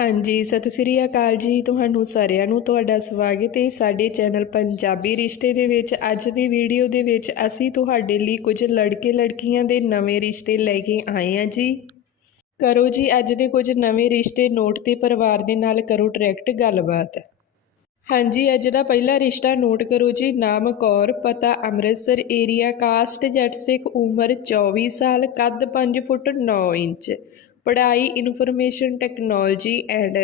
ਹਾਂਜੀ, ਸਤਿ ਸ੍ਰੀ ਅਕਾਲ ਜੀ ਤੁਹਾਨੂੰ ਸਾਰਿਆਂ ਨੂੰ, ਤੁਹਾਡਾ ਸਵਾਗਤ ਹੈ ਸਾਡੇ ਚੈਨਲ ਪੰਜਾਬੀ ਰਿਸ਼ਤੇ ਦੇ ਵਿੱਚ। ਅੱਜ ਦੀ ਵੀਡੀਓ ਦੇ ਵਿੱਚ ਅਸੀਂ ਤੁਹਾਡੇ ਲਈ ਕੁਝ ਲੜਕੇ ਲੜਕੀਆਂ ਦੇ ਨਵੇਂ ਰਿਸ਼ਤੇ ਲੈ ਕੇ ਆਏ ਹਾਂ ਜੀ। ਕਰੋ ਜੀ, ਅੱਜ ਦੇ ਕੁਝ ਨਵੇਂ ਰਿਸ਼ਤੇ ਨੋਟ ਤੇ ਪਰਿਵਾਰ ਦੇ ਨਾਲ ਕਰੋ ਡਾਇਰੈਕਟ ਗੱਲਬਾਤ। ਹਾਂਜੀ, ਅੱਜ ਦਾ ਪਹਿਲਾ ਰਿਸ਼ਤਾ ਨੋਟ ਕਰੋ ਜੀ, ਨਾਮ ਕੌਰ, ਪਤਾ ਅੰਮ੍ਰਿਤਸਰ ਏਰੀਆ ਕਾਸਟ ਜੱਟ ਸਿੱਖ, ਉਮਰ 24 ਸਾਲ, ਕੱਦ 5 ਫੁੱਟ 9 ਇੰਚ। ਪੜ੍ਹਾਈ, information technology and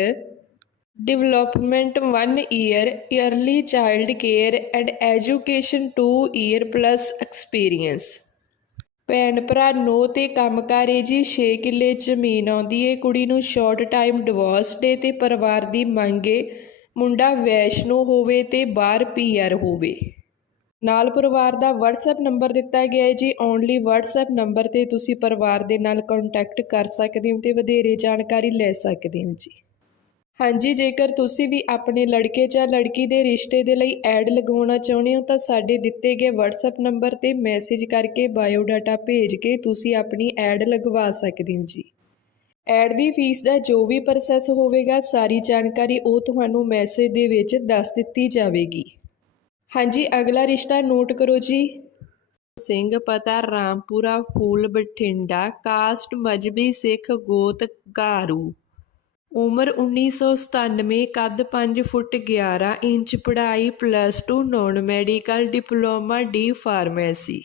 development 1 year, early child care and education 2 year plus experience. ਭੈਣ ਭਰਾ ਨੋ ਤੇ ਕੰਮਕਾਰ ਏ ਜੀ 6 ਕਿੱਲੇ ਜ਼ਮੀਨ ਆਉਂਦੀ ਏ, ਕੁੜੀ ਨੂੰ ਸ਼ਾਰਟ ਟਾਈਮ ਡਿਵੋਰਸ ਡੇ ਤੇ ਪਰਿਵਾਰ ਦੀ ਮੰਗੇ ਮੁੰਡਾ ਵੈਸ਼ਨੋ ਹੋਵੇ ਤੇ ਬਾਹਰ ਪੀਆਰ ਹੋਵੇ। ਨਾਲ ਪਰਿਵਾਰ ਦਾ WhatsApp ਨੰਬਰ ਦਿੱਤਾ ਗਿਆ ਹੈ ਜੀ। ਓਨਲੀ WhatsApp ਨੰਬਰ ਤੇ ਤੁਸੀਂ ਪਰਿਵਾਰ ਦੇ ਨਾਲ ਕੰਟੈਕਟ ਕਰ ਸਕਦੇ ਹੋ ਤੇ ਵਧੇਰੇ ਜਾਣਕਾਰੀ ਲੈ ਸਕਦੇ ਹੋ ਜੀ। ਹਾਂਜੀ, ਜੇਕਰ ਤੁਸੀਂ ਵੀ ਆਪਣੇ ਲੜਕੇ ਜਾਂ ਲੜਕੀ ਦੇ ਰਿਸ਼ਤੇ ਦੇ ਲਈ ਐਡ ਲਗਵਾਉਣਾ ਚਾਹੁੰਦੇ ਹੋ ਤਾਂ ਸਾਡੇ ਦਿੱਤੇ ਗਏ WhatsApp ਨੰਬਰ ਤੇ ਮੈਸੇਜ ਕਰਕੇ ਬਾਇਓ ਡਾਟਾ ਭੇਜ ਕੇ ਤੁਸੀਂ ਆਪਣੀ ਐਡ ਲਗਵਾ ਸਕਦੇ ਹੋ ਜੀ। ਐਡ ਦੀ ਫੀਸ ਦਾ ਜੋ ਵੀ ਪ੍ਰੋਸੈਸ ਹੋਵੇਗਾ, ਸਾਰੀ ਜਾਣਕਾਰੀ ਉਹ ਤੁਹਾਨੂੰ ਮੈਸੇਜ ਦੇ ਵਿੱਚ ਦੱਸ ਦਿੱਤੀ ਜਾਵੇਗੀ। ਹਾਂਜੀ, ਅਗਲਾ ਰਿਸ਼ਤਾ ਨੋਟ ਕਰੋ ਜੀ। ਸਿੰਘ ਪਤਾ ਰਾਮਪੁਰਾ ਫੂਲ ਬਠਿੰਡਾ, ਕਾਸਟ ਮਜਬੀ ਸਿੱਖ ਗੋਤ ਗਾਰੂ ਉਮਰ 1997 ਕੱਦ 5 ਫੁੱਟ 11 ਇੰਚ, ਪੜ੍ਹਾਈ plus 2 non medical diploma D pharmacy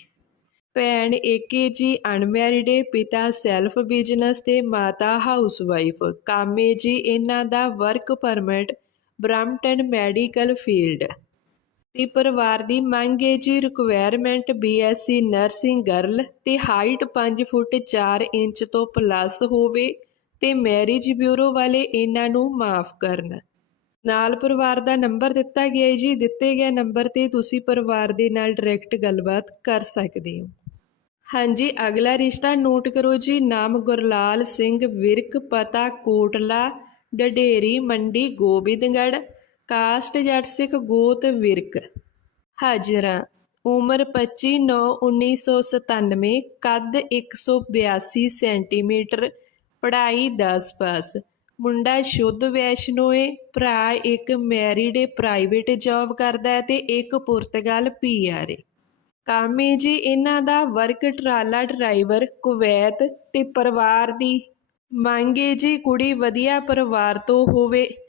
ਭੈਣ ਏਕੇ ਜੀ ਅਨਮੈਰਿਡ ਏ, ਪਿਤਾ ਸੈਲਫ ਬਿਜ਼ਨਸ ਤੇ ਮਾਤਾ ਹਾਊਸਵਾਈਫ ਕਾਮੇ ਜੀ, ਇਹਨਾਂ ਦਾ work permit Brampton medical field. ਤੇ ਪਰਿਵਾਰ ਦੀ ਮੰਗ ਹੈ ਜੀ। ਰਿਕੁਆਇਰਮੈਂਟ ਬੀਐਸਸੀ ਨਰਸਿੰਗ ਗਰਲ ਤੇ ਹਾਈਟ 5 ਫੁੱਟ 4 ਇੰਚ ਤੋਂ ਪਲੱਸ ਹੋਵੇ ਤੇ ਮੈਰਿਜ ਬਿਊਰੋ ਵਾਲੇ ਇਹਨਾਂ ਨੂੰ ਮਾਫ ਕਰਨ। ਨਾਲ ਪਰਿਵਾਰ ਦਾ ਨੰਬਰ ਦਿੱਤਾ ਗਿਆ ਹੈ ਜੀ। ਦਿੱਤੇ ਗਏ ਨੰਬਰ ਤੇ ਤੁਸੀਂ ਪਰਿਵਾਰ ਦੇ ਨਾਲ ਡਾਇਰੈਕਟ ਗੱਲਬਾਤ ਕਰ ਸਕਦੇ ਹੋ। ਹਾਂਜੀ, ਅਗਲਾ ਰਿਸ਼ਤਾ ਨੋਟ ਕਰੋ ਜੀ। ਨਾਮ ਗੁਰਲਾਲ ਸਿੰਘ ਵਿਰਕ, ਪਤਾ ਕੋਟਲਾ, ਡਡੇਰੀ, ਮੰਡੀ, ਗੋਬਿੰਦਗੜ੍ਹ। ਕਾਸਟ ਜੱਟ ਸਿੱਖ ਗੋਤ ਵਿਰਕ। ਹਾਜ਼ਰਾ, ਉਮਰ 25 9 1997 ਕੱਦ 182 ਸੈਂਟੀਮੀਟਰ, ਪੜ੍ਹਾਈ 10 ਪਾਸ। ਮੁੰਡਾ ਸ਼ੁੱਧ ਵੈਸ਼ਨੋਏ, ਭਰਾ ਇੱਕ ਮੈਰਿਡ ਪ੍ਰਾਈਵੇਟ ਜੌਬ ਕਰਦਾ ਹੈ ਤੇ ਇੱਕ ਪੁਰਤਗਾਲ ਪੀਆਰ ਏ। ਕਾਮੇ ਜੀ ਇਹਨਾਂ ਦਾ ਵਰਕ ਟਰਾਲਾ ਡਰਾਈਵਰ, ਕੁਵੈਤ ਤੇ ਪਰਿਵਾਰ ਦੀ। ਮੰਗੇ ਜੀ ਕੁੜੀ ਵਧੀਆ ਪਰਿਵਾਰ ਤੋਂ ਹੋਵੇ।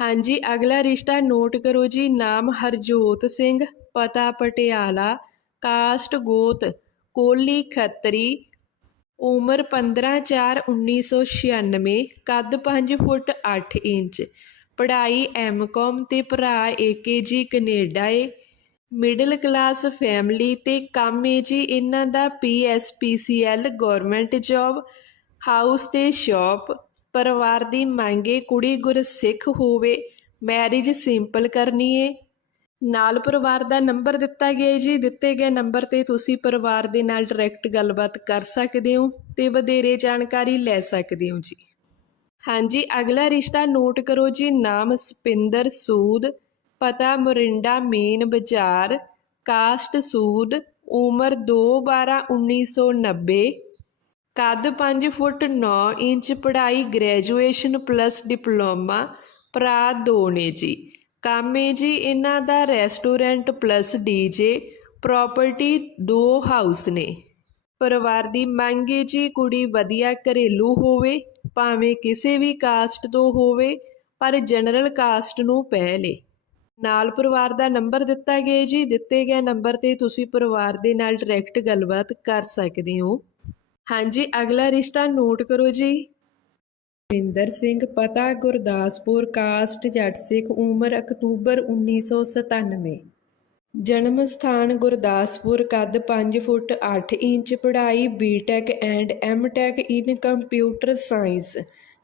ਹਾਂਜੀ, ਅਗਲਾ ਰਿਸ਼ਤਾ ਨੋਟ ਕਰੋ ਜੀ। ਨਾਮ ਹਰਜੋਤ ਸਿੰਘ, ਪਤਾ ਪਟਿਆਲਾ, ਕਾਸਟ ਗੋਤ, ਕੋਲੀ ਖੱਤਰੀ, ਉਮਰ 15/4/1996 ਕੱਦ 5 ਫੁੱਟ 8 ਇੰਚ, ਪੜ੍ਹਾਈ ਐਮਕਾਮ ਤੇ ਭਰਾ ਏਕੇਜੀ ਕੈਨੇਡਾ ਏ। ਮਿਡਲ ਕਲਾਸ ਫੈਮਿਲੀ ਤੇ ਕੰਮ ਏ ਜੀ। ਇਹਨਾਂ ਦਾ ਪੀਐਸਪੀਸੀਐਲ ਗਵਰਨਮੈਂਟ ਜੌਬ, ਹਾਊਸ ਤੇ ਸ਼ਾਪ। ਪਰਿਵਾਰ ਦੀ ਮੰਗੇ ਕੁੜੀ ਗੁਰਸਿੱਖ ਹੋਵੇ ਮੈਰਿਜ ਸਿੰਪਲ ਕਰਨੀ ਏ ਨਾਲ ਪਰਿਵਾਰ ਦਾ ਨੰਬਰ ਦਿੱਤਾ ਗਿਆ ਜੀ। ਦਿੱਤੇ ਗਏ ਨੰਬਰ ਤੇ ਤੁਸੀਂ ਪਰਿਵਾਰ ਦੇ ਨਾਲ ਡਾਇਰੈਕਟ ਗੱਲਬਾਤ ਕਰ ਸਕਦੇ ਹੋ ਤੇ ਵਧੇਰੇ ਜਾਣਕਾਰੀ ਲੈ ਸਕਦੇ ਹੋ ਜੀ। ਹਾਂਜੀ, ਅਗਲਾ ਰਿਸ਼ਤਾ ਨੋਟ ਕਰੋ ਜੀ। ਨਾਮ ਸਪਿੰਦਰ ਸੂਦ, ਪਤਾ ਮੋਰਿੰਡਾ ਮੇਨ ਬਾਜ਼ਾਰ ਕਾਸਟ ਸੂਦ, ਉਮਰ 2/12/1990 ਕੱਦ 5 ਫੁੱਟ 9 ਇੰਚ ਪੜ੍ਹਾਈ ਗ੍ਰੈਜੂਏਸ਼ਨ ਪਲੱਸ ਡਿਪਲੋਮਾ ਭਰਾ ਦੋ ਨੇ ਜੀ। ਕਾਮੇ ਜੀ ਇਹਨਾਂ ਦਾ ਰੈਸਟੋਰੈਂਟ ਪਲੱਸ ਡੀਜੇ ਪ੍ਰਾਪਰਟੀ ਦੋ ਹਾਊਸ ਨੇ। ਪਰਿਵਾਰ ਦੀ ਮੰਗ ਹੈ ਜੀ ਕੁੜੀ ਵਧੀਆ ਘਰੇਲੂ ਹੋਵੇ, ਭਾਵੇਂ ਕਿਸੇ ਵੀ ਕਾਸਟ ਤੋਂ ਹੋਵੇ, ਪਰ ਜਨਰਲ ਕਾਸਟ ਨੂੰ ਪਹਿਲੇ। ਨਾਲ ਪਰਿਵਾਰ ਦਾ ਨੰਬਰ ਦਿੱਤਾ ਗਿਆ ਜੀ, ਦਿੱਤੇ ਗਏ ਨੰਬਰ ਤੇ ਤੁਸੀਂ ਪਰਿਵਾਰ ਦੇ ਨਾਲ ਡਾਇਰੈਕਟ ਗੱਲਬਾਤ ਕਰ ਸਕਦੇ ਹੋ। ਹਾਂਜੀ, ਅਗਲਾ ਰਿਸ਼ਤਾ ਨੋਟ ਕਰੋ ਜੀ। ਵਿੰਦਰ ਸਿੰਘ ਪਤਾ, ਗੁਰਦਾਸਪੁਰ ਕਾਸਟ ਜੱਟ ਸਿੱਖ, ਉਮਰ ਅਕਤੂਬਰ 1997 ਜਨਮ ਸਥਾਨ ਗੁਰਦਾਸਪੁਰ, ਕੱਦ 5 ਫੁੱਟ 8 ਇੰਚ, ਪੜ੍ਹਾਈ BTech and MTech in computer science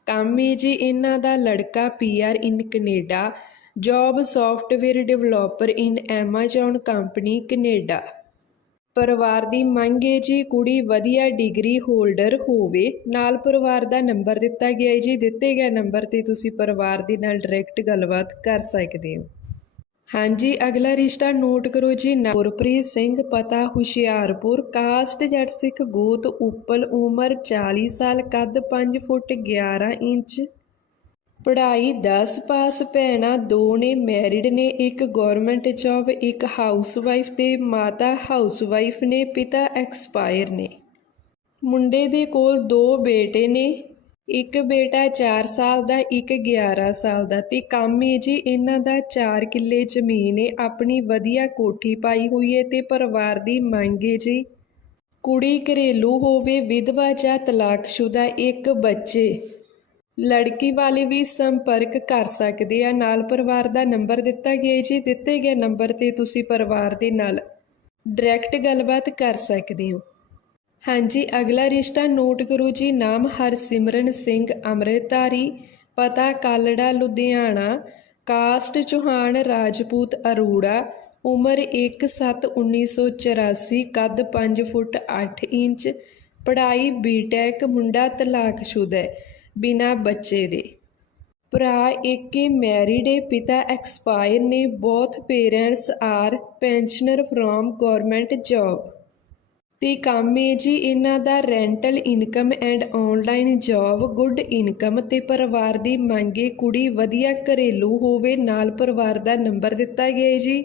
ਕੰਮ ਏ ਜੀ ਇਹਨਾਂ ਦਾ ਲੜਕਾ PR in Canada job software developer in Amazon company Canada ਪਰਿਵਾਰ ਦੀ ਮੰਗ ਹੈ ਜੀ, ਕੁੜੀ ਵਧੀਆ ਡਿਗਰੀ ਹੋਲਡਰ ਹੋਵੇ, ਨਾਲ ਪਰਿਵਾਰ ਦਾ ਨੰਬਰ ਦਿੱਤਾ ਗਿਆ ਹੈ ਜੀ, ਦਿੱਤੇ ਗਏ ਨੰਬਰ ਤੇ ਤੁਸੀਂ ਪਰਿਵਾਰ ਦੇ ਨਾਲ ਡਾਇਰੈਕਟ ਗੱਲਬਾਤ ਕਰ ਸਕਦੇ ਹੋ। ਹਾਂਜੀ, ਅਗਲਾ ਰਿਸ਼ਤਾ ਨੋਟ ਕਰੋ ਜੀ ਗੁਰਪ੍ਰੀਤ ਸਿੰਘ, ਪਤਾ ਹੁਸ਼ਿਆਰਪੁਰ ਕਾਸਟ ਜੱਟ ਸਿੱਖ ਗੋਤ, ਉਪਲ ਉਮਰ 40 ਸਾਲ, ਕੱਦ 5 ਫੁੱਟ 11 ਇੰਚ ਪੜ੍ਹਾਈ 10 ਪਾਸ ਭੈਣਾਂ ਦੋ ਨੇ ਮੈਰਿਡ ਨੇ, ਇੱਕ ਗਵਰਨਮੈਂਟ ਜੌਬ ਇੱਕ ਹਾਊਸਵਾਈਫ ਤੇ ਮਾਤਾ ਹਾਊਸਵਾਈਫ ਨੇ, ਪਿਤਾ ਐਕਸਪਾਇਰ ਨੇ। ਮੁੰਡੇ ਦੇ ਕੋਲ ਦੋ ਬੇਟੇ ਨੇ, ਇੱਕ ਬੇਟਾ 4 ਸਾਲ ਦਾ, ਇੱਕ 11 ਸਾਲ ਦਾ ਤੇ ਕੰਮ ਹੈ ਜੀ ਇਹਨਾਂ ਦਾ 4 ਕਿੱਲੇ ਜ਼ਮੀਨ ਹੈ ਆਪਣੀ ਵਧੀਆ ਕੋਠੀ ਪਾਈ ਹੋਈ ਹੈ ਤੇ ਪਰਿਵਾਰ ਦੀ ਮੰਗ ਹੈ ਜੀ। ਕੁੜੀ ਘਰੇਲੂ ਹੋਵੇ, ਵਿਧਵਾ ਜਾਂ ਤਲਾਕਸ਼ੁਦਾ, ਇੱਕ ਬੱਚੇ। ਲੜਕੀ ਵਾਲੇ ਵੀ ਸੰਪਰਕ ਕਰ ਸਕਦੇ ਆ। ਨਾਲ ਪਰਿਵਾਰ ਦਾ ਨੰਬਰ ਦਿੱਤਾ ਗਿਆ ਜੀ। ਦਿੱਤੇ ਗਏ ਨੰਬਰ ਤੇ ਤੁਸੀਂ ਪਰਿਵਾਰ ਦੇ ਨਾਲ ਡਾਇਰੈਕਟ ਗੱਲਬਾਤ ਕਰ ਸਕਦੇ ਹੋ। ਹਾਂਜੀ, ਅਗਲਾ ਰਿਸ਼ਤਾ ਨੋਟ ਕਰੋ ਜੀ। ਨਾਮ ਹਰਸਿਮਰਨ ਸਿੰਘ, ਅੰਮ੍ਰਿਤਧਾਰੀ, ਪਤਾ ਕਾਲੜਾ, ਲੁਧਿਆਣਾ। ਕਾਸਟ ਚੌਹਾਨ, ਰਾਜਪੂਤ ਅਰੋੜਾ। ਉਮਰ 1/7/1984 ਕੱਦ 5 ਫੁੱਟ 8 ਇੰਚ। ਪੜ੍ਹਾਈ ਬੀਟੈਕ ਮੁੰਡਾ ਤਲਾਕਸ਼ੁਦਾ ਹੈ। ਬਿਨਾ ਬੱਚੇ ਦੇ। ਭਰਾ ਏਕੇ ਮੈਰਿਡ ਏ ਪਿਤਾ ਐਕਸਪਾਇਰ ਨੇ both parents are pensioner from government job. ਤੇ ਕੰਮ ਏ ਜੀ ਇਹਨਾਂ ਦਾ rental income and online job, good income ਤੇ ਪਰਿਵਾਰ ਦੀ ਮੰਗੇ ਕੁੜੀ ਵਧੀਆ ਘਰੇਲੂ ਹੋਵੇ ਨਾਲ ਪਰਿਵਾਰ ਦਾ ਨੰਬਰ ਦਿੱਤਾ ਗਿਆ ਹੈ ਜੀ।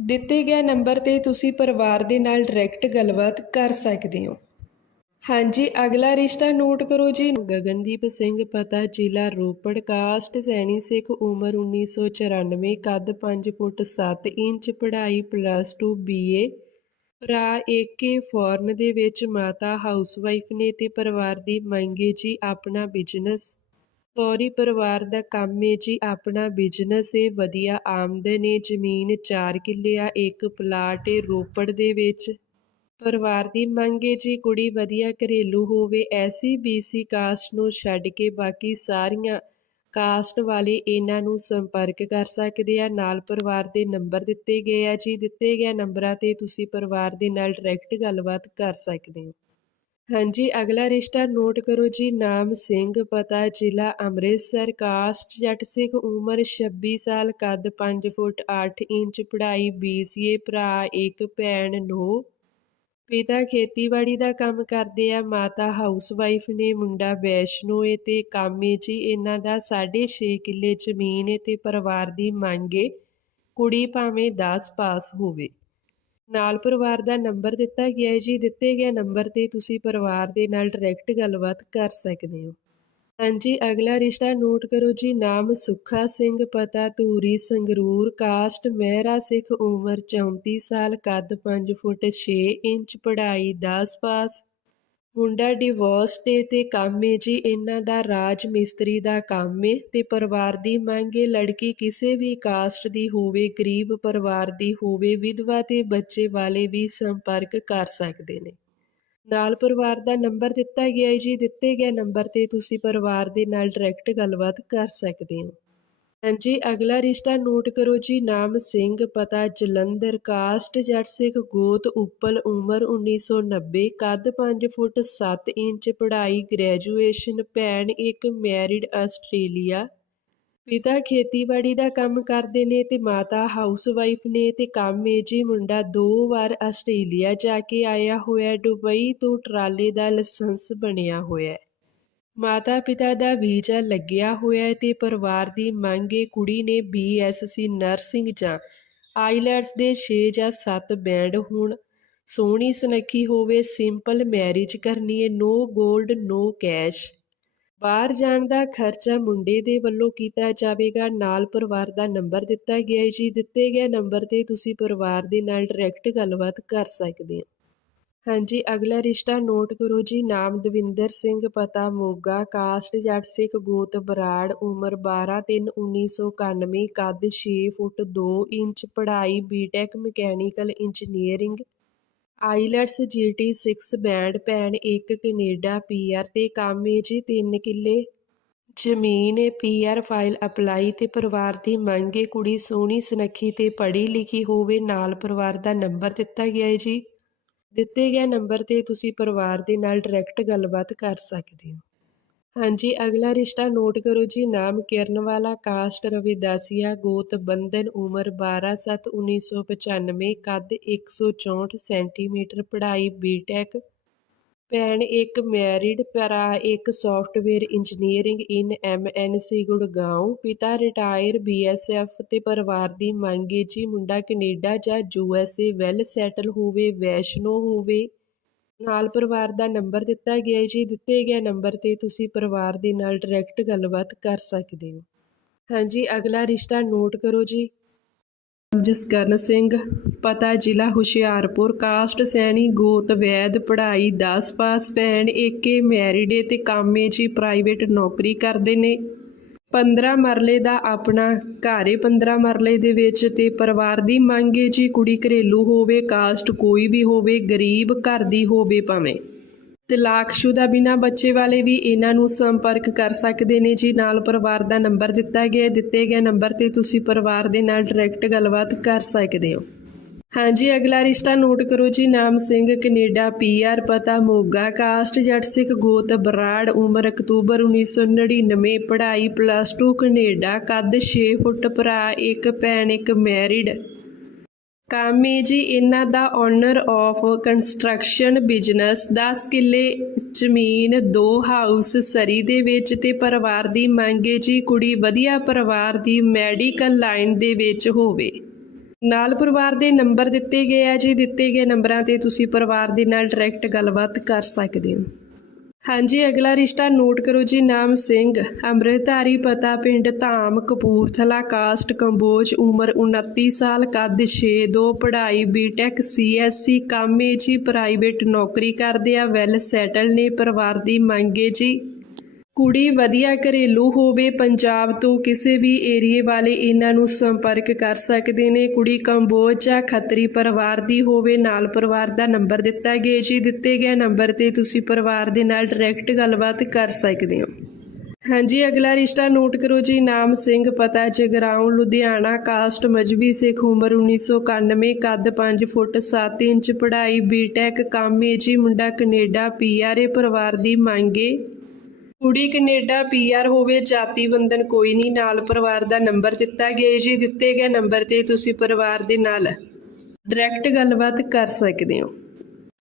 ਦਿੱਤੇ ਗਏ ਨੰਬਰ ਤੇ ਤੁਸੀਂ ਪਰਿਵਾਰ ਦੇ ਨਾਲ ਡਾਇਰੈਕਟ ਗੱਲਬਾਤ ਕਰ ਸਕਦੇ ਹੋ। ਹਾਂਜੀ, ਅਗਲਾ ਰਿਸ਼ਤਾ ਨੋਟ ਕਰੋ ਜੀ। ਗਗਨਦੀਪ ਸਿੰਘ ਪਤਾ, ਜ਼ਿਲ੍ਹਾ ਰੋਪੜ, ਕਾਸਟ ਸੈਣੀ ਸਿੱਖ, ਉਮਰ 1994 ਕੱਦ 5 ਫੁੱਟ 7 ਇੰਚ, ਪੜ੍ਹਾਈ ਪਲੱਸ 2 ਬੀਏ ਭਰਾ ਏਕੇ ਫੋਰਨ ਦੇ ਵਿੱਚ, ਮਾਤਾ ਹਾਊਸਵਾਈਫ ਨੇ ਤੇ ਪਰਿਵਾਰ ਦੀ ਮੰਗੇ ਜੀ, ਆਪਣਾ ਬਿਜ਼ਨਸ ਸੌਰੀ, ਪਰਿਵਾਰ ਦਾ ਕੰਮ ਏ ਜੀ, ਆਪਣਾ ਬਿਜ਼ਨਸ ਏ ਵਧੀਆ ਆਮਦਨ ਏ ਜ਼ਮੀਨ 4 ਕਿੱਲੇ ਆ, ਇੱਕ ਪਲਾਟ ਏ ਰੋਪੜ ਦੇ ਵਿੱਚ। ਪਰਿਵਾਰ ਦੀ ਮੰਗ ਹੈ ਜੀ ਕੁੜੀ ਵਧੀਆ ਘਰੇਲੂ ਹੋਵੇ, ਐਸੀ ਬੀਸੀ ਕਾਸਟ ਨੂੰ ਛੱਡ ਕੇ ਬਾਕੀ ਸਾਰੀਆਂ ਕਾਸਟ ਵਾਲੇ ਇਹਨਾਂ ਨੂੰ ਸੰਪਰਕ ਕਰ ਸਕਦੇ ਆ। ਨਾਲ ਪਰਿਵਾਰ ਦੇ ਨੰਬਰ ਦਿੱਤੇ ਗਏ ਆ ਜੀ। ਦਿੱਤੇ ਗਏ ਨੰਬਰਾਂ ਤੇ ਤੁਸੀਂ ਪਰਿਵਾਰ ਦੇ ਨਾਲ ਡਾਇਰੈਕਟ ਗੱਲਬਾਤ ਕਰ ਸਕਦੇ ਹੋ। ਹਾਂਜੀ, ਅਗਲਾ ਰਿਸ਼ਤਾ ਨੋਟ ਕਰੋ ਜੀ। ਨਾਮ ਸਿੰਘ, ਪਤਾ ਜ਼ਿਲ੍ਹਾ ਅੰਮ੍ਰਿਤਸਰ, ਕਾਸਟ ਜੱਟ ਸਿੰਘ ਉਮਰ 26 ਸਾਲ, ਕੱਦ 5 ਫੁੱਟ 8 ਇੰਚ, ਪੜ੍ਹਾਈ BCA ਭਰਾ ਇੱਕ, ਭੈਣ ਨੋ ਪਿਤਾ ਖੇਤੀਬਾੜੀ ਦਾ ਕੰਮ ਕਰਦੇ ਆ, ਮਾਤਾ ਹਾਊਸਵਾਈਫ ਨੇ, ਮੁੰਡਾ ਵੈਸ਼ਨੋ ਏ ਤੇ ਕੰਮ ਏ ਜੀ, ਇਹਨਾਂ ਦਾ 6.5 ਕਿੱਲੇ ਜ਼ਮੀਨ ਏ ਤੇ ਪਰਿਵਾਰ ਦੀ ਮੰਗ ਏ, ਕੁੜੀ ਭਾਵੇਂ 10 ਪਾਸ ਹੋਵੇ। ਨਾਲ ਪਰਿਵਾਰ ਦਾ ਨੰਬਰ ਦਿੱਤਾ ਗਿਆ ਹੈ ਜੀ, ਦਿੱਤੇ ਗਏ ਨੰਬਰ ਤੇ ਤੁਸੀਂ ਪਰਿਵਾਰ ਦੇ ਨਾਲ ਡਾਇਰੈਕਟ ਗੱਲਬਾਤ ਕਰ ਸਕਦੇ ਹੋ। ਹਾਂਜੀ, ਅਗਲਾ ਰਿਸ਼ਤਾ ਨੋਟ ਕਰੋ ਜੀ, ਨਾਮ ਸੁੱਖਾ ਸਿੰਘ, ਪਤਾ ਧੂਰੀ, ਸੰਗਰੂਰ, ਕਾਸਟ, ਮਹਿਰਾ ਸਿੱਖ, ਉਮਰ 34 ਸਾਲ, ਕੱਦ 5 ਫੁੱਟ 6 ਇੰਚ, ਪੜ੍ਹਾਈ 10 ਪਾਸ। ਮੁੰਡਾ ਡਿਵੋਰਸ ਡੇ ਤੇ ਕੰਮ ਏ ਜੀ, ਇਹਨਾਂ ਦਾ ਰਾਜ ਮਿਸਤਰੀ ਦਾ ਕੰਮ ਏ ਤੇ ਪਰਿਵਾਰ ਦੀ ਮੰਗ ਏ, ਲੜਕੀ ਕਿਸੇ ਵੀ ਕਾਸਟ ਦੀ ਹੋਵੇ, ਗਰੀਬ ਪਰਿਵਾਰ ਦੀ ਹੋਵੇ, ਵਿਧਵਾ ਤੇ ਬੱਚੇ ਵਾਲੇ ਵੀ ਸੰਪਰਕ ਕਰ ਸਕਦੇ ਨੇ। ਨਾਲ ਪਰਿਵਾਰ ਦਾ ਨੰਬਰ ਦਿੱਤਾ ਗਿਆ ਹੈ ਜੀ, ਦਿੱਤੇ ਗਏ ਨੰਬਰ ਤੇ ਤੁਸੀਂ ਪਰਿਵਾਰ ਦੇ ਨਾਲ ਡਾਇਰੈਕਟ ਗੱਲਬਾਤ ਕਰ ਸਕਦੇ ਹੋ। ਹਾਂਜੀ, ਅਗਲਾ ਰਿਸ਼ਤਾ ਨੋਟ ਕਰੋ ਜੀ, ਨਾਮ ਸਿੰਘ, ਪਤਾ ਜਲੰਧਰ, ਕਾਸਟ ਜੱਟ ਸਿੱਖ, ਗੋਤ, ਉਪਲ, ਉਮਰ 1990 ਕੱਦ 5 ਫੁੱਟ 7 ਇੰਚ, ਪੜ੍ਹਾਈ ਗ੍ਰੈਜੂਏਸ਼ਨ ਭੈਣ ਇੱਕ ਮੈਰਿਡ ਆਸਟ੍ਰੇਲੀਆ ਪਿਤਾ ਖੇਤੀਬਾੜੀ ਦਾ ਕੰਮ ਕਰਦੇ ਨੇ ਤੇ ਮਾਤਾ ਹਾਊਸਵਾਈਫ ਨੇ ਤੇ ਕੰਮ ਏ ਜੀ ਮੁੰਡਾ ਦੋ ਵਾਰ ਆਸਟ੍ਰੇਲੀਆ ਜਾ ਕੇ ਆਇਆ ਹੋਇਆ, ਦੁਬਈ ਤੋਂ ਟਰਾਲੇ ਦਾ ਲਾਇਸੈਂਸ ਬਣਿਆ ਹੋਇਆ ਮਾਤਾ ਪਿਤਾ ਦਾ ਵੀਜ਼ਾ ਲੱਗਿਆ ਹੋਇਆ ਹੈ ਤੇ ਪਰਿਵਾਰ ਦੀ ਮੰਗ ਏ ਕੁੜੀ ਨੇ ਬੀਐਸਸੀ ਨਰਸਿੰਗ ਜਾਂ ਆਈਲੈਟਸ ਦੇ 6 ਜਾਂ 7 ਬੈਂਡ ਹੋਣ, ਸੋਹਣੀ ਸੁਨੱਖੀ ਹੋਵੇ, ਸਿੰਪਲ ਮੈਰਿਜ ਕਰਨੀ ਹੈ, ਨੋ 골ਡ ਨੋ ਕੈਸ਼। ਬਾਹਰ ਜਾਣ ਦਾ ਖਰਚਾ ਮੁੰਡੇ ਦੇ ਵੱਲੋਂ ਕੀਤਾ ਜਾਵੇਗਾ। ਨਾਲ ਪਰਿਵਾਰ ਦਾ ਨੰਬਰ ਦਿੱਤਾ ਗਿਆ ਹੈ ਜੀ। ਦਿੱਤੇ ਗਏ ਨੰਬਰ ਤੇ ਤੁਸੀਂ ਪਰਿਵਾਰ ਦੇ ਨਾਲ ਡਾਇਰੈਕਟ ਗੱਲਬਾਤ ਕਰ ਸਕਦੇ ਹੋ। ਹਾਂਜੀ, ਅਗਲਾ ਰਿਸ਼ਤਾ ਨੋਟ ਕਰੋ ਜੀ। ਨਾਮ ਦਵਿੰਦਰ ਸਿੰਘ, ਪਤਾ ਮੋਗਾ, ਕਾਸਟ ਜੱਟ ਸਿੱਖ, ਗੋਤ ਬਰਾੜ, ਉਮਰ 12 3 1991 ਕੱਦ 6 ਫੁੱਟ 2 ਇੰਚ, ਪੜ੍ਹਾਈ BTech mechanical engineering IELTS, GT 6 band ਭੈਣ ਇੱਕ, ਕੈਨੇਡਾ ਪੀਆਰ ਤੇ ਕੰਮ ਏ ਜੀ 3 ਕਿੱਲੇ। ਜ਼ਮੀਨ ਏ ਪੀਆਰ ਫਾਈਲ ਅਪਲਾਈ ਤੇ ਪਰਿਵਾਰ ਦੀ ਮੰਗ ਏ, ਕੁੜੀ ਸੋਹਣੀ, ਸੁਨੱਖੀ ਤੇ ਪੜ੍ਹੀ ਲਿਖੀ ਹੋਵੇ, ਨਾਲ ਪਰਿਵਾਰ ਦਾ ਨੰਬਰ ਦਿੱਤਾ ਗਿਆ ਹੈ ਜੀ। ਦਿੱਤੇ ਗਏ ਨੰਬਰ ਤੇ ਤੁਸੀਂ ਪਰਿਵਾਰ ਦੇ ਨਾਲ ਡਾਇਰੈਕਟ ਗੱਲਬਾਤ ਕਰ ਸਕਦੇ ਹੋ। ਹਾਂਜੀ, ਅਗਲਾ ਰਿਸ਼ਤਾ ਨੋਟ ਕਰੋ ਜੀ। ਨਾਮ ਕਿਰਨ ਵਾਲਾ ਕਾਸਟ ਰਵਿਦਾਸੀਆ, ਗੋਤ ਬੰਧਨ, ਉਮਰ 12/7/1995 ਕੱਦ 164 ਸੈਂਟੀਮੀਟਰ, ਪੜ੍ਹਾਈ ਬੀਟੈਕ ਭੈਣ ਇੱਕ ਮੈਰਿਡ, ਭਰਾ ਇੱਕ software engineering in MNC Gurgaon ਪਿਤਾ ਰਿਟਾਇਰ ਬੀਐਸਐਫ ਤੇ ਪਰਿਵਾਰ ਦੀ ਮੰਗ ਹੈ ਜੀ। ਮੁੰਡਾ ਕੈਨੇਡਾ ਜਾਂ ਯੂਐਸਏ ਵੈਲ ਸੈਟਲ ਹੋਵੇ, ਵੈਸ਼ਨੋ ਹੋਵੇ। ਨਾਲ ਪਰਿਵਾਰ ਦਾ ਨੰਬਰ ਦਿੱਤਾ ਗਿਆ ਹੈ ਜੀ। ਦਿੱਤੇ ਗਏ ਨੰਬਰ ਤੇ ਤੁਸੀਂ ਪਰਿਵਾਰ ਦੇ ਨਾਲ ਡਾਇਰੈਕਟ ਗੱਲਬਾਤ ਕਰ ਸਕਦੇ ਹੋ। ਹਾਂਜੀ, ਅਗਲਾ ਰਿਸ਼ਤਾ ਨੋਟ ਕਰੋ ਜੀ। ਜਸਕਰਨ ਸਿੰਘ, ਪਤਾ ਜ਼ਿਲ੍ਹਾ ਹੁਸ਼ਿਆਰਪੁਰ, ਕਾਸਟ ਸੈਣੀ, ਗੋਤ, ਵੈਦ, ਪੜ੍ਹਾਈ 10 ਪਾਸ ਭੈਣ, ਏਕੇ, ਮੈਰਿਡ ਏ ਤੇ ਕਾਮੇ ਜੀ ਪ੍ਰਾਈਵੇਟ ਨੌਕਰੀ ਕਰਦੇ ਨੇ। 15 ਮਰਲੇ ਦਾ ਆਪਣਾ ਘਰ ਏ। 15 ਮਰਲੇ ਦੇ ਵਿੱਚ ਤੇ ਪਰਿਵਾਰ ਦੀ ਮੰਗ ਏ ਜੀ ਕੁੜੀ ਘਰੇਲੂ ਹੋਵੇ, ਕਾਸਟ ਕੋਈ ਵੀ ਹੋਵੇ, ਗਰੀਬ ਘਰ ਦੀ ਹੋਵੇ ਭਾਵੇਂ। ਤਲਾਕਸ਼ੁਦਾ ਬਿਨਾ ਬੱਚੇ ਵਾਲੇ ਵੀ ਇਹਨਾਂ ਨੂੰ ਸੰਪਰਕ ਕਰ ਸਕਦੇ ਨੇ ਜੀ। ਨਾਲ ਪਰਿਵਾਰ ਦਾ ਨੰਬਰ ਦਿੱਤਾ ਗਿਆ ਦਿੱਤੇ ਗਏ ਨੰਬਰ ਤੇ ਤੁਸੀਂ ਪਰਿਵਾਰ ਦੇ ਨਾਲ ਡਾਇਰੈਕਟ ਗੱਲਬਾਤ ਕਰ ਸਕਦੇ ਹੋ। ਹਾਂਜੀ, ਅਗਲਾ ਰਿਸ਼ਤਾ ਨੋਟ ਕਰੋ ਜੀ। ਨਾਮ ਸਿੰਘ, ਕੈਨੇਡਾ ਪੀਆਰ ਪਤਾ ਮੋਗਾ, ਕਾਸਟ ਜੱਟ ਸਿੱਖ, ਗੋਤ ਬਰਾੜ, ਉਮਰ ਅਕਤੂਬਰ 1999 ਪੜ੍ਹਾਈ ਪਲੱਸ 2 ਕੈਨੇਡਾ, ਕੱਦ 6 ਫੁੱਟ, ਭਰਾ ਇੱਕ, ਭੈਣ ਇੱਕ ਮੈਰਿਡ ਕਾਮੇ ਜੀ, ਇਹਨਾਂ ਦਾ ਓਨਰ ਆਫ ਕੰਸਟਰਕਸ਼ਨ ਬਿਜ਼ਨਸ 10 ਕਿੱਲੇ ਜ਼ਮੀਨ, ਦੋ ਹਾਊਸ ਸਰੀ ਦੇ ਵਿੱਚ ਤੇ ਪਰਿਵਾਰ ਦੀ ਮੰਗ ਹੈ ਜੀ, ਕੁੜੀ ਵਧੀਆ ਪਰਿਵਾਰ ਦੀ ਮੈਡੀਕਲ ਲਾਈਨ ਦੇ ਵਿੱਚ ਹੋਵੇ। ਨਾਲ ਪਰਿਵਾਰ ਦੇ ਨੰਬਰ ਦਿੱਤੇ ਗਏ ਆ ਜੀ। ਦਿੱਤੇ ਗਏ ਨੰਬਰਾਂ ਤੇ ਤੁਸੀਂ ਪਰਿਵਾਰ ਦੇ ਨਾਲ ਡਾਇਰੈਕਟ ਗੱਲਬਾਤ ਕਰ ਸਕਦੇ ਹੋ। ਹਾਂਜੀ, ਅਗਲਾ ਰਿਸ਼ਤਾ ਨੋਟ ਕਰੋ ਜੀ। ਨਾਮ ਸਿੰਘ, ਅੰਮ੍ਰਿਤਧਾਰੀ, ਪਤਾ ਪਿੰਡ ਧਾਮ, ਕਪੂਰਥਲਾ, ਕਾਸਟ, ਕੰਬੋਜ, ਉਮਰ 29 ਸਾਲ, ਕੱਦ 6'2 ਪੜ੍ਹਾਈ ਬੀਟੈਕ ਸੀਐਸਸੀ ਕਾਮੇ ਜੀ ਪ੍ਰਾਈਵੇਟ ਨੌਕਰੀ ਕਰਦੇ ਆ ਵੈਲ ਸੈਟਲ ਨੇ, ਪਰਿਵਾਰ ਦੀ ਮੰਗੇ ਜੀ। ਕੁੜੀ ਵਧੀਆ ਘਰੇਲੂ ਹੋਵੇ, ਪੰਜਾਬ ਤੋਂ ਕਿਸੇ ਵੀ ਏਰੀਏ ਵਾਲੇ ਇਹਨਾਂ ਨੂੰ ਸੰਪਰਕ ਕਰ ਸਕਦੇ ਨੇ। ਕੁੜੀ ਕੰਬੋਜ ਜਾਂ ਖੱਤਰੀ ਪਰਿਵਾਰ ਦੀ ਹੋਵੇ, ਨਾਲ ਪਰਿਵਾਰ ਦਾ ਨੰਬਰ ਦਿੱਤਾ ਗਿਆ ਜੀ, ਦਿੱਤੇ ਗਏ ਨੰਬਰ ਤੇ ਤੁਸੀਂ ਪਰਿਵਾਰ ਦੇ ਨਾਲ ਡਾਇਰੈਕਟ ਗੱਲਬਾਤ ਕਰ ਸਕਦੇ ਹੋ। ਹਾਂਜੀ, ਅਗਲਾ ਰਿਸ਼ਤਾ ਨੋਟ ਕਰੋ ਜੀ। ਨਾਮ ਸਿੰਘ, ਪਤਾ ਜਗਰਾਉਂ, ਲੁਧਿਆਣਾ, ਕਾਸਟ, ਮਜਬੀ ਸਿੱਖ, ਉਮਰ 1991 ਕੱਦ 5 ਫੁੱਟ 7 ਇੰਚ, ਪੜ੍ਹਾਈ ਬੀਟੈਕ, ਕਾਮੇ ਜੀ, ਮੁੰਡਾ ਕੈਨੇਡਾ ਪੀਆਰਏ ਪਰਿਵਾਰ ਦੀ ਮੰਗੇ ਕੁੜੀ ਕੈਨੇਡਾ ਪੀਆਰ ਹੋਵੇ, ਜਾਤੀ ਬੰਧਨ ਕੋਈ ਨਹੀਂ, ਨਾਲ ਪਰਿਵਾਰ ਦਾ ਨੰਬਰ ਦਿੱਤਾ ਗਿਆ ਜੀ। ਦਿੱਤੇ ਗਏ ਨੰਬਰ ਤੇ ਤੁਸੀਂ ਪਰਿਵਾਰ ਦੇ ਨਾਲ ਡਾਇਰੈਕਟ ਗੱਲਬਾਤ ਕਰ ਸਕਦੇ ਹੋ।